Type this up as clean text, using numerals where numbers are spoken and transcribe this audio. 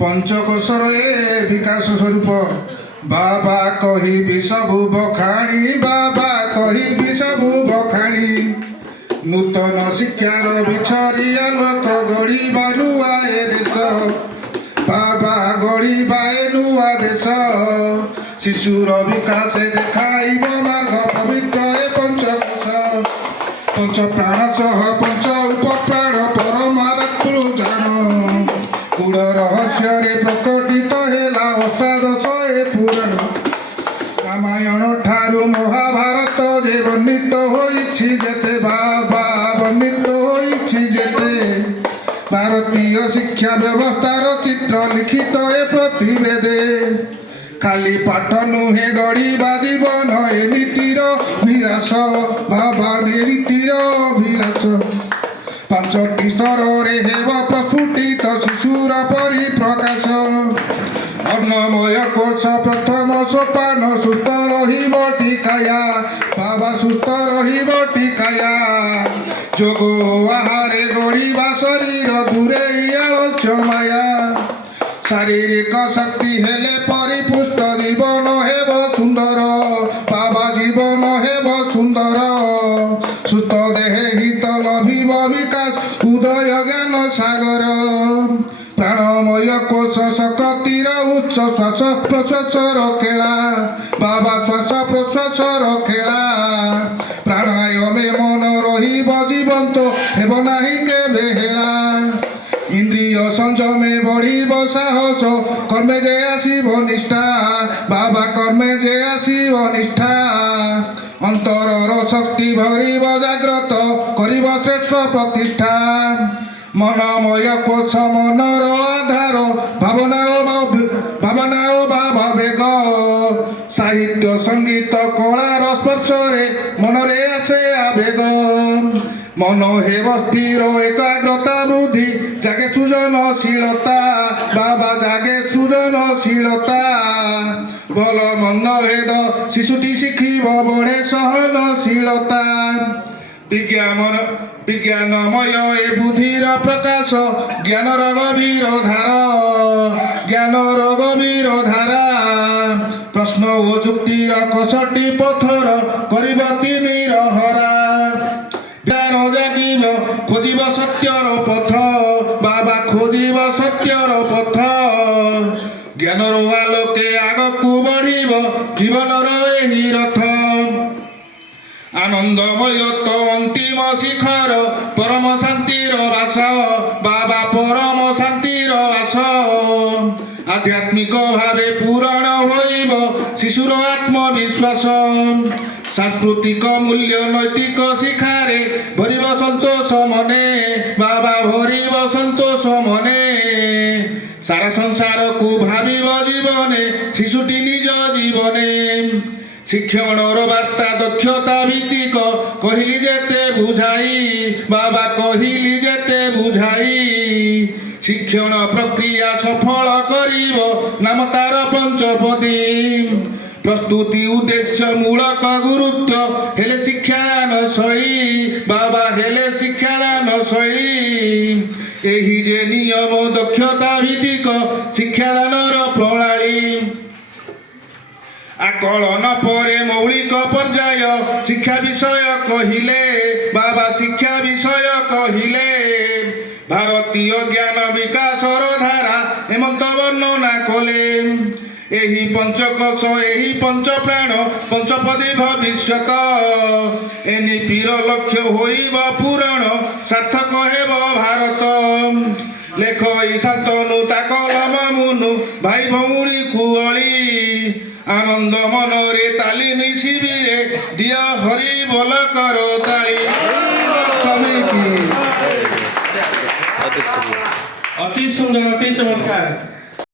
पंचकोशर ए विकास स्वरूप बाबा कहि सबु बखाणी बाबा कहि सबु बखाणी नूतन शिक्षार बिछरिया लोक गढ़ा नुआ ए देश बाबा गढ़ा नुआ देश शिशुर विकास देखाइब मार्ग पवित्र ए पंचकोश पंच प्राण सह पंच उपप्राण परमात्म जान गुड़ रहस्य प्रकटित है अष्टादश ए पुराण रामायण ठारू महाभारत जे वर्णित होइछि जेते बाबा वर्णित होइछि जेते भारतीय शिक्षा व्यवस्थार चित्र लिखित ए प्रतिवेदे खाली पाठ नुहे गढ़ा जीवन ए नीतिर विलास बाबा नीतिर विलास पांचटी स्तर हेब प्रस्फुटित शिशुर परिप्रकाश अन्नमय कोश प्रथम सोपान सुस्थ रहिब टिकाया बाबा सुस्थ रहिब टिकाया जोग आहारे गढ़ा शरीर दूरे आलस्य माया शारीरिक शक्ति हेले परिपुष्ट जीवन हेब सुंदर बाबा जीवन हेब सुंदर सुस्थ देहे हित लभिब विकास उदय ज्ञान सागर प्राणमय कोश शक्तिर उच्च श्वास प्रश्वास खेला बाबा श्वास प्रश्वास खेला प्राणायामे मन रहिब जीवंत हेब नाही केबे हेला इंद्रिय संयमे बढ़िब साहस कर्मे जे आसीब निष्ठा बाबा कर्मे जे आसीब निष्ठा अंतरर शक्ति भरिब जाग्रत करिब श्रेष्ठ प्रतिष्ठा मनमय कोश मनर आधार भावना ओ भावेग साहित्य संगीत कलार स्पर्शरे मनरे आसे आवेग मन हेब स्थिर एकाग्रता वृद्धि जागे सृजनशीलता बाबा जागे सृजनशीलता भल मंद भेद शिशुटी शिखिब बढ़े सहनशीलता विज्ञानमय ए बुद्धिर प्रकाश ज्ञानर गभीर धारा प्रश्न ओ जुक्तिर कसटी पथर करिब तिमिर हरा जागिब खोजिब सत्यर पथ बाबा खोजिब सत्यर पथ ज्ञानर आलोके आगकू बढ़िब जीवनर एही रथ आनंदमय तो अंतिम शिखर परम शांतिर वास बाबा परम शांतिर वास आध्यात्मिक भावे पूरण होइब शिशुर आत्मविश्वास सांस्कृतिक मूल्य नैतिक शिखारे भरिब संतोष मने बाबा भरिब संतोष मने सारा संसार को भाविब जीवने शिशुटी निज जीवने शिक्षणर वार्ता दक्षता भित्तिक कहली जेते बुझाई बाबा कहली जेते बुझाई शिक्षण प्रक्रिया सफल करिब नाम तार पंचपदी प्रस्तुति उद्देश्य मूलक गुरुत्व हेले शिक्षादान शैली बाबा हेले शिक्षादान शैली एही जे नियम दक्षता भित्तिक शिक्षादानर प्रणाली आकलन परे मौलिक पर्याय शिक्षा विषय कहिले बाबा शिक्षा विषय कहिले भारतीय ज्ञान विकासर धारा हेमंत वर्णना कले एही पंचकोश एही पंच प्राण पंचपदी भविष्यत एनईपीर लक्ष्य होइब पूरण सार्थक हेब भारत लेख ई शांतनु ता कलम मुनु भाई भौणी कुअली आनंद मनरे तालीम शिविरे दिया हरि बोल करो ताली अति सुंदर अति चमत्कार।